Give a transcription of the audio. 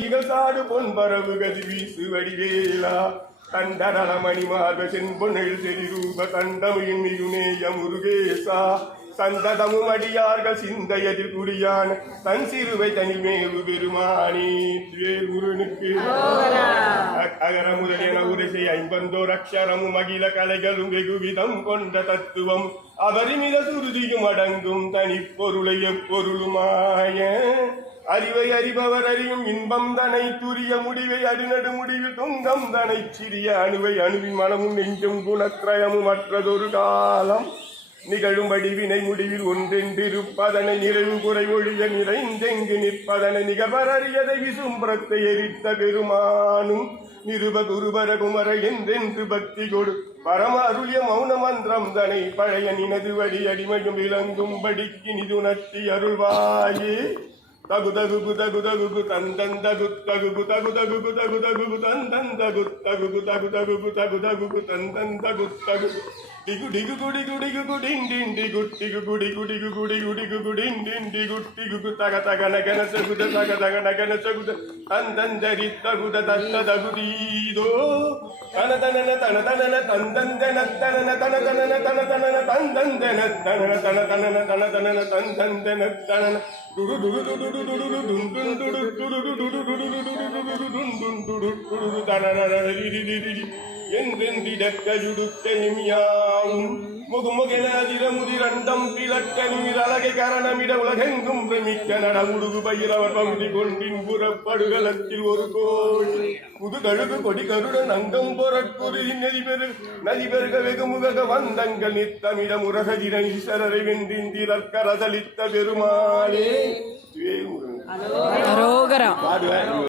இகசாடு பொன் பரவு கதி வீசு வடிவேலா கண்டரள மணிமார்ப செம்பொன்னில் செறிரூப கண்டமையின் மிகுநேய முருகேசா சந்ததமும் அடியார்கள் சிந்தையதில் குடியான தன் சிறுவை தனிமேவு பெருமானி முருகனுக்கு அகர முதலியன உரிசை ஐம்பந்தோர் அக்ஷரமும் அகில கலைகளும் வெகுவிதம் கொண்ட தத்துவம் அபரிமித சுருதியும் அடங்கும் தனிப்பொருளை எப்பொருளுமாய அறிவை அறிபவர் அறியும் இன்பம் தனை துரிய முடிவை அடிநடு முடிவில் துங்கம் தனை சிறிய அணுவை அணுவின் மனமும் நெஞ்சும் குணத்திரயமும் மற்றதொரு காலம் நிகழும்படி வினை முடிவில் ஒன்றென்றிருப்பதனை நிறைவு குறை ஒழிய நிறைந்தெங்கு நிற்பதனை நிகழ்வறியதை விசும்பரத்தை எரித்த பெருமானும் நிருப குருபர குமர என்றென்று பக்தி கொடு பரம அருளிய மௌன மந்திரம் தனை பழைய நினது வடி அடிமையும் விளங்கும்படிக்கு நிதுணர்த்தி அருள்வாயே தகு தகு தகு தகு தந்தகு தகு தகு தகு தகு தகு தந்தகு தகு தகு தகு தகு தகு தந்தகு தகு டிகு டிகு குடி குடி குடின் டிண்டி குட்டிகு குடி குடிகு குடி குடிகு குடின் டிண்டி குட்டிகு தக தக நகன சகுத தக தக நகன சகுத தந்தந்தரி தகுத தத்த தகுதீதோ தன தனன தன தனன தந்தந்தன தனன தன தனன தன தனன தந்தந்தன தனன தன தனன தன தனன தந்தந்தன தனன Tudu Tudu Tudu Tudu Tudu Tun Tun Tudu Tudu Tudu Tudu Tudu Tudu Tun Tun Tudu Tudu தனன ரிரி என்றென்றிடக்கஜுடுக்கையும் யாவும் முகுமுகெனாதிர முதிரண்டம் பிளக்கனில் அழகை கரணமிட உலகெங்கும் பிரமிக்க நடமுடுகு பயிரவர் பகுதி கொண்டின் புறப்படுகளத்தில் ஒரு கோழி புது கழுகு கொடி கருடன் அங்கம் பொறக்குது நதிபெருக வெகுமுக வந்தங்கள் நித்தமிட முரகதிர ஈஸ்வரரை வென்றிந்திரக்கரசலித்த பெருமாளே.